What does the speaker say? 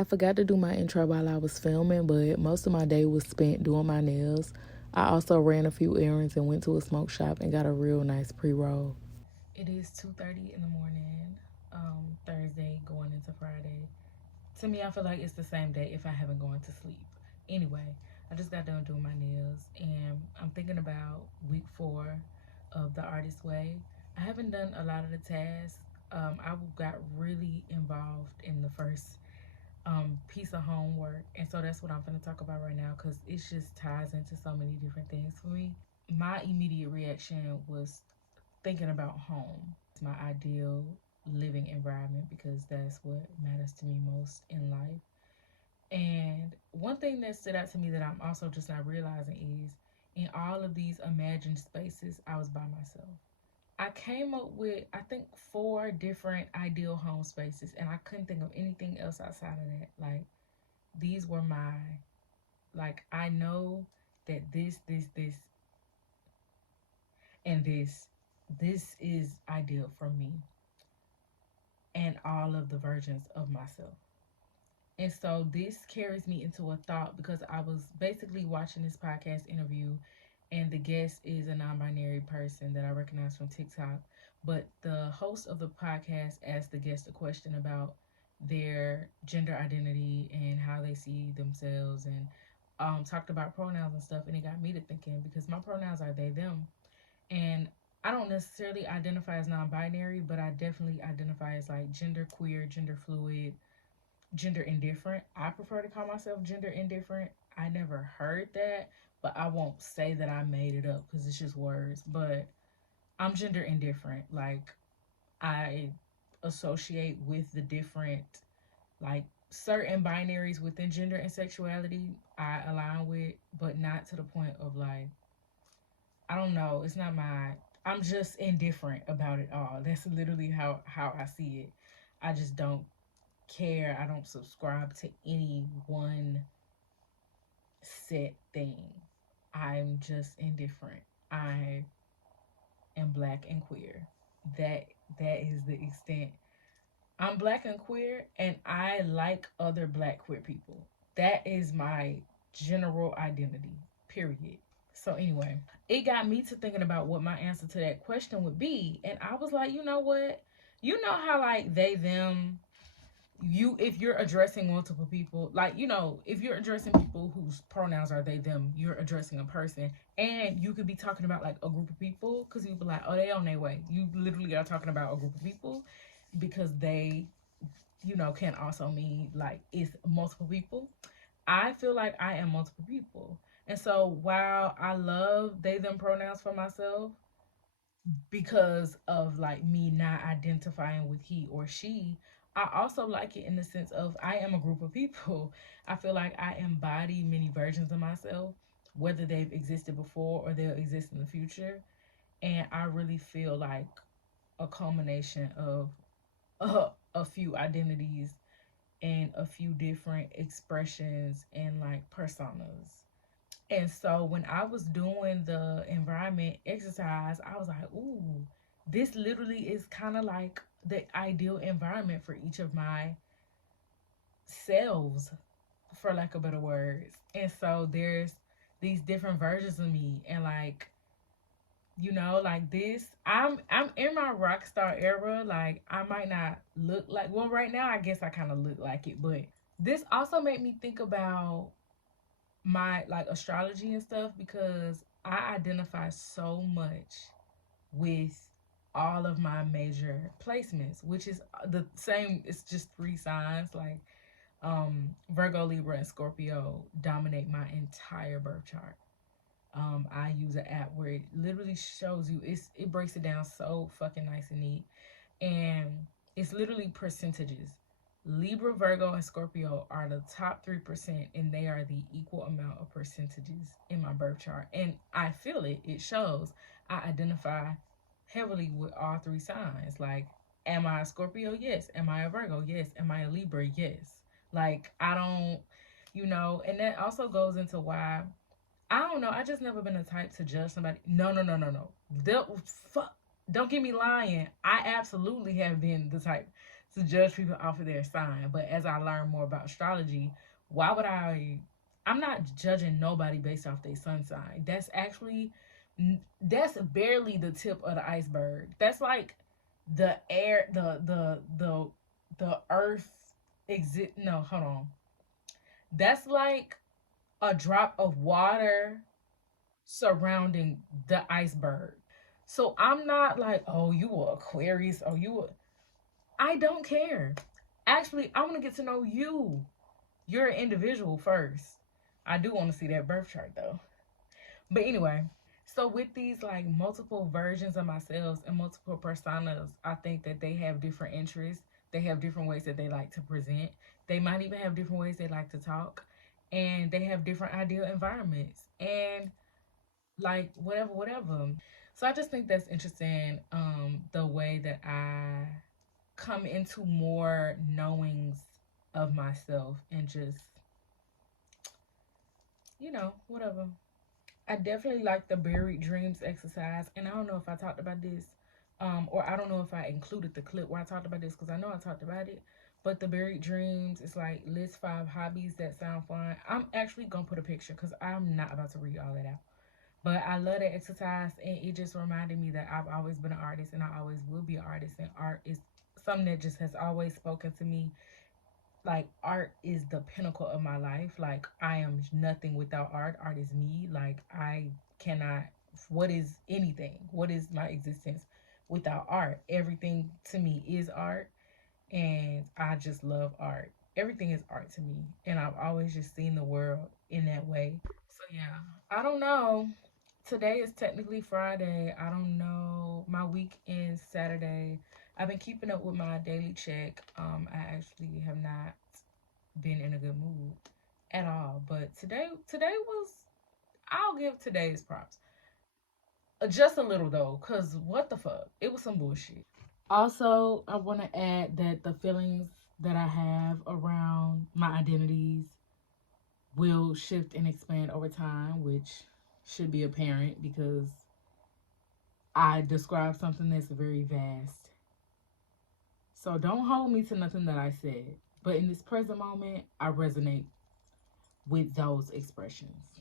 I forgot to do my intro while I was filming, but most of my day was spent doing my nails. I also ran a few errands and went to a smoke shop and got a real nice pre-roll. It is 2:30 in the morning, Thursday going into Friday. To me, I feel like it's the same day if I haven't gone to sleep. Anyway, I just got done doing my nails and I'm thinking about week 4 of the artist way. I haven't done a lot of the tasks. I got really involved in the first piece of homework, and so that's what I'm going to talk about right now because it just ties into so many different things for me. My immediate reaction was thinking about home. It's my ideal living environment because that's what matters to me most in life. And one thing that stood out to me that I'm also just not realizing is in all of these imagined spaces, I was by myself. I came up with, I think, 4 different ideal home spaces, and I couldn't think of anything else outside of that. Like, these were my, like, I know that this, and this is ideal for me and all of the versions of myself. And so this carries me into a thought because I was basically watching this podcast interview, and the guest is a non binary person that I recognize from TikTok. But the host of the podcast asked the guest a question about their gender identity and how they see themselves, and talked about pronouns and stuff. And it got me to thinking because my pronouns are they, them. And I don't necessarily identify as non binary, but I definitely identify as like gender queer, gender fluid, gender indifferent. I prefer to call myself gender indifferent. I never heard that, but I won't say that I made it up because it's just words. But I'm gender indifferent. Like, I associate with the different, like, certain binaries within gender and sexuality I align with, but not to the point of like, I don't know. It's not my. I'm just indifferent about it all. That's literally how I see it. I just don't care. I don't subscribe to any one set thing. I'm just indifferent. I am black and queer. That that is the extent. I'm black and queer and I like other black queer people. That is my general identity. Period. So anyway, it got me to thinking about what my answer to that question would be. And I was like, you know what? You know how like they them you if you're addressing multiple people, like, if you're addressing people whose pronouns are they them, you're addressing a person, and you could be talking about like a group of people because you'd be like, oh, they on their way. You literally are talking about a group of people because they, can also mean like it's multiple people. I feel like I am multiple people, and so while I love they them pronouns for myself because of like me not identifying with he or she, I also like it in the sense of I am a group of people. I feel like I embody many versions of myself, whether they've existed before or they'll exist in the future. And I really feel like a culmination of a few identities and a few different expressions and like personas. And so when I was doing the environment exercise, I was like, ooh, this literally is kind of like the ideal environment for each of my selves, for lack of better words. And so there's these different versions of me, and like, like this, I'm in my rock star era. Like, I might not look like, well, right now I guess I kind of look like it, but this also made me think about my like astrology and stuff because I identify so much with all of my major placements, which is the same. It's just 3 signs, like Virgo, Libra, and Scorpio dominate my entire birth chart. I use an app where it literally shows you, it breaks it down so fucking nice and neat, and it's literally percentages. Libra, Virgo, and Scorpio are the top 3%, and they are the equal amount of percentages in my birth chart. And I feel it, it shows. I identify heavily with all 3 signs. Like, am I a Scorpio? Yes. Am I a Virgo? Yes. Am I a Libra? Yes. Like, I don't, and that also goes into why, I don't know, I just never been the type to judge somebody. No, no, no, no, no. Fuck. Don't get me lying. I absolutely have been the type to judge people off of their sign. But as I learn more about astrology, why would I? I'm not judging nobody based off their sun sign. That's barely the tip of the iceberg. That's like the air, the earth exist. No, hold on. That's like a drop of water surrounding the iceberg. So I'm not like, oh, you were Aquarius, oh, you were. I don't care. Actually, I want to get to know you. You're an individual first. I do want to see that birth chart though. But anyway, so with these like multiple versions of myself and multiple personas, I think that they have different interests. They have different ways that they like to present. They might even have different ways they like to talk. And they have different ideal environments. And like whatever, whatever. So I just think that's interesting, the way that I come into more knowings of myself and just, whatever. I definitely like the buried dreams exercise, and I don't know if I talked about this, or I don't know if I included the clip where I talked about this because I know I talked about it. But the buried dreams is like list 5 hobbies that sound fun. I'm actually gonna put a picture because I'm not about to read all that out. But I love that exercise, and it just reminded me that I've always been an artist, and I always will be an artist, and art is something that just has always spoken to me. Like art is the pinnacle of my life. Like I am nothing without art. Art is me. Like I cannot. What is anything? What is my existence without art? Everything to me is art, and I just love art. Everything is art to me, and I've always just seen the world in that way. So yeah, I don't know. Today is technically Friday. I don't know. My week ends Saturday. I've been keeping up with my daily check. I actually have not been in a good mood at all. But today was. I'll give today's props. Just a little though, cause what the fuck? It was some bullshit. Also, I want to add that the feelings that I have around my identities will shift and expand over time, which should be apparent because I describe something that's very vast. So don't hold me to nothing that I said. But in this present moment, I resonate with those expressions.